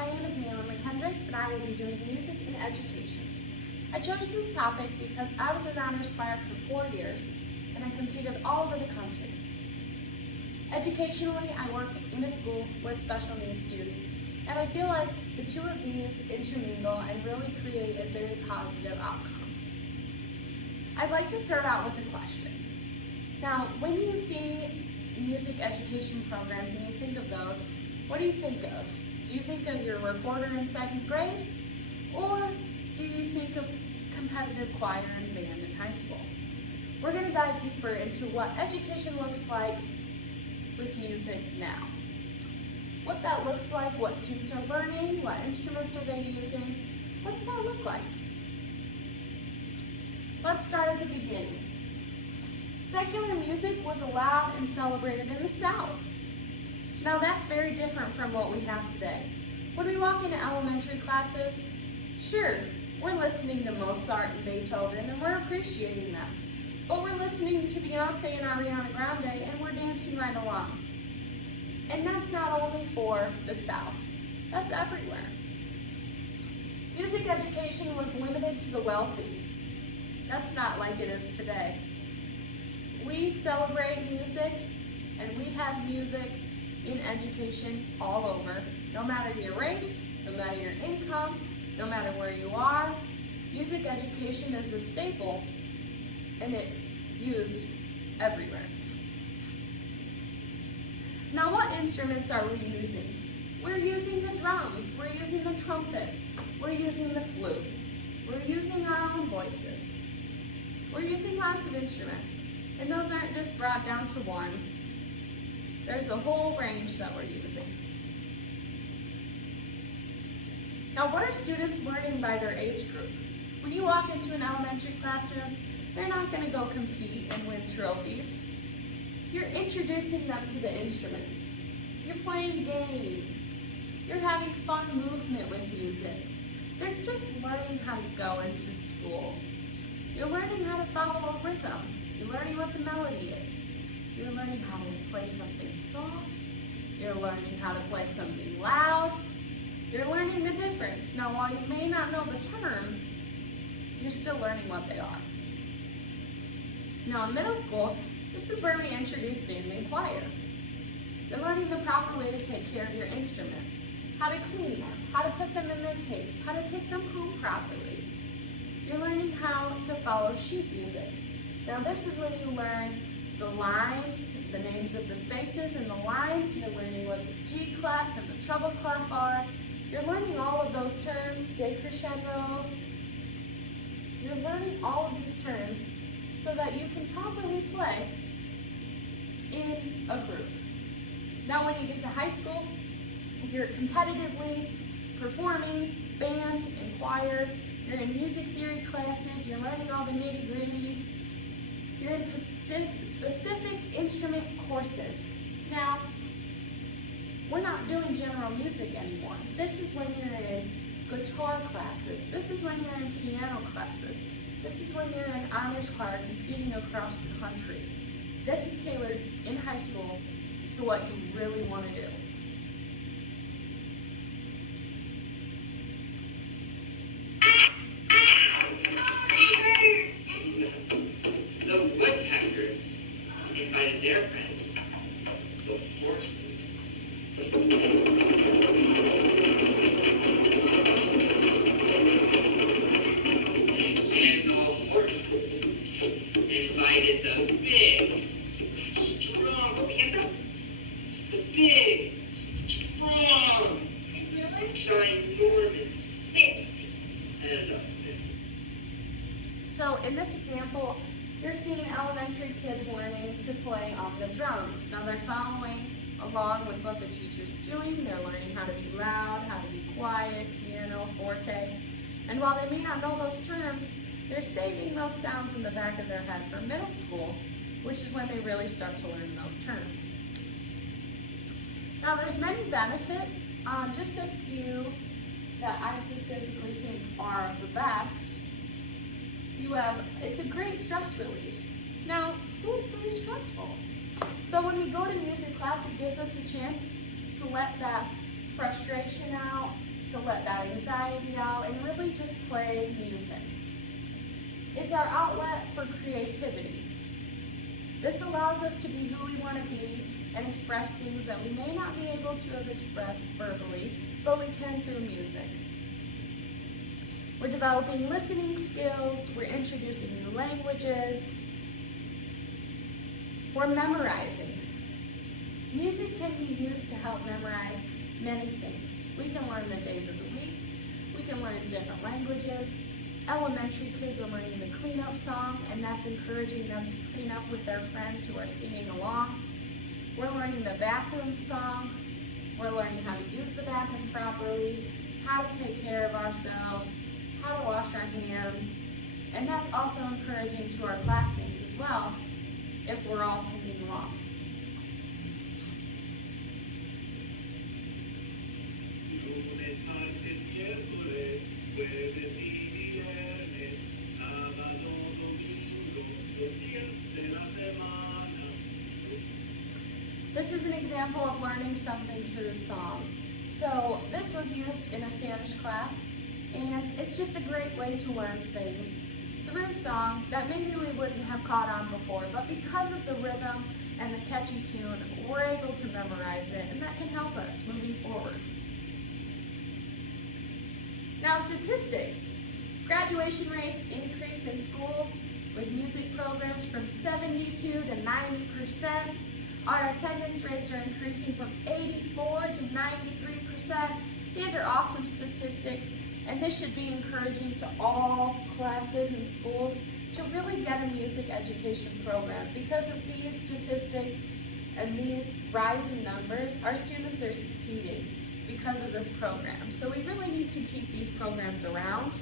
my name is Malin McKendrick, and I will be doing music in education. I chose this topic because I was in honors choir for 4 years, and I competed all over the country. Educationally, I work in a school with special needs students, and I feel like the two of these intermingle and really create a very positive outcome. I'd like to start out with a question. Now, when you see music education programs and you think of those, what do you think of? Do you think of your recorder in 2nd grade? Or do you think of competitive choir and band in high school? We're going to dive deeper into what education looks like with music now. What that looks like, what students are learning, what instruments are they using, what does that look like? Let's start at the beginning. Secular music was allowed and celebrated in the South. Now that's very different from what we have today. When we walk into elementary classes, sure, we're listening to Mozart and Beethoven and we're appreciating them. But we're listening to Beyonce and Ariana Grande and we're dancing right along. And that's not only for the South, that's everywhere. Music education was limited to the wealthy. That's not like it is today. We celebrate music and we have music in education all over. No matter your race, no matter your income, no matter where you are, music education is a staple and it's used everywhere. Now what instruments are we using? We're using the drums, we're using the trumpet, we're using the flute, we're using our own voices. We're using lots of instruments, and those aren't just brought down to one. There's a whole range that we're using. Now, what are students learning by their age group? When you walk into an elementary classroom, they're not going to go compete and win trophies. You're introducing them to the instruments. You're playing games. You're having fun movement with music. They're just learning how to go into school. You're learning how to follow a rhythm. You're learning what the melody is. You're learning how to play something soft. You're learning how to play something loud. You're learning the difference. Now, while you may not know the terms, you're still learning what they are. Now, in middle school, this is where we introduce band and choir. You're learning the proper way to take care of your instruments, how to clean them, how to put them in their case, how to take them home properly. You're learning how to follow sheet music. Now this is when you learn the lines, the names of the spaces and the lines. You're learning what the G clef and the treble clef are. You're learning all of those terms, decrescendo. You're learning all of these terms so that you can properly play in a group. Now when you get to high school, you're competitively performing band and choir. You're in music theory classes, you're learning all the nitty-gritty. You're in specific instrument courses. Now, we're not doing general music anymore. This is when you're in guitar classes. This is when you're in piano classes. This is when you're in honors choir competing across the country. This is tailored in high school to what you really want to do. The woodpeckers invited their friends, the horses. And the horses invited the big, strong, the big, strong, ginormous elephant. So in this example, you're seeing elementary kids learning to play on the drums. Now they're following along with what the teacher's doing. They're learning how to be loud, how to be quiet, piano, forte. And while they may not know those terms, they're saving those sounds in the back of their head for middle school, which is when they really start to learn those terms. Now there's many benefits, just a few that I specifically think are the best. It's a great stress relief. Now, school's pretty stressful. So when we go to music class, it gives us a chance to let that frustration out to let that anxiety out and really just play music. It's our outlet for creativity. This allows us to be who we want to be and express things that we may not be able to have expressed verbally, but we can through music. We're developing listening skills, we're introducing new languages, we're memorizing. Music can be used to help memorize many things. We can learn the days of the week, we can learn different languages. Elementary kids are learning the cleanup song, and that's encouraging them to clean up with their friends who are singing along. We're learning the bathroom song, we're learning how to use the bathroom properly, how to take care of ourselves, how to wash our hands, and that's also encouraging to our classmates as well if we're all singing along. Lunes, martes, miércoles, jueves y viernes, sábado, domingo, los días de la semana. This is an example of learning something through song. So this was used in a Spanish class, and it's just a great way to learn things through song that maybe we wouldn't have caught on before, but because of the rhythm and the catchy tune, we're able to memorize it, and that can help us moving forward. Now, statistics. Graduation rates increase in schools with music programs from 72 to 90%. Our attendance rates are increasing from 84 to 93%. These are awesome statistics, and this should be encouraging to all classes and schools to really get a music education program. Because of these statistics and these rising numbers, our students are succeeding because of this program. So we really need to keep these programs around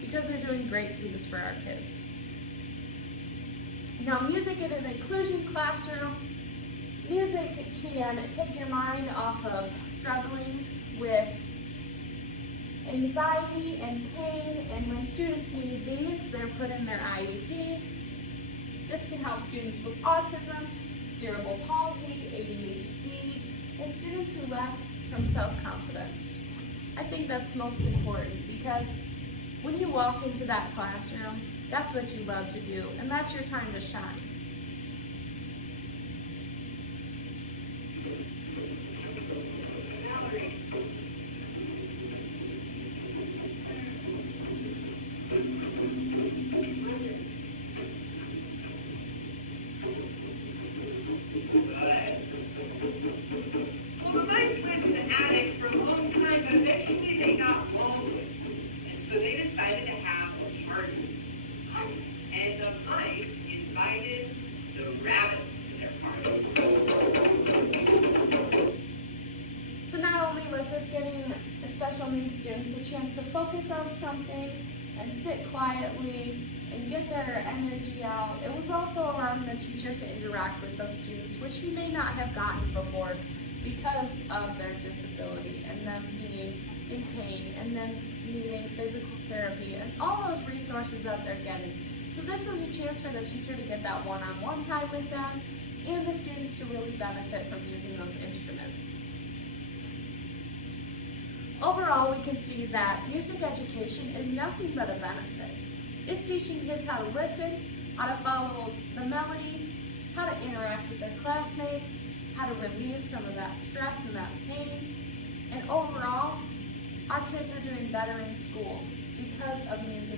because they're doing great things for our kids. Now, music in an inclusion classroom. Music can take your mind off of struggling with anxiety and pain, and when students need these, they're put in their IEP. This can help students with autism, cerebral palsy, ADHD, and students who lack from self-confidence. I think that's most important because when you walk into that classroom, that's what you love to do, and that's your time to shine. Well, the mice lived in the attic for a long time, but eventually they got lonely. And so they decided to have a party. And the mice invited the rabbits to their party. So not only was this giving special needs students a chance to focus on something and sit quietly and get their energy out, it was also allowing the teacher to interact with those students, which he may not have gotten before because of their disability and them being in pain and them needing physical therapy and all those resources that they're getting. So this was a chance for the teacher to get that one-on-one time with them and the students to really benefit from using those instruments. Overall, we can see that music education is nothing but a benefit. It's teaching kids how to listen, how to follow the melody, how to interact with their classmates, how to relieve some of that stress and that pain. And overall, our kids are doing better in school because of music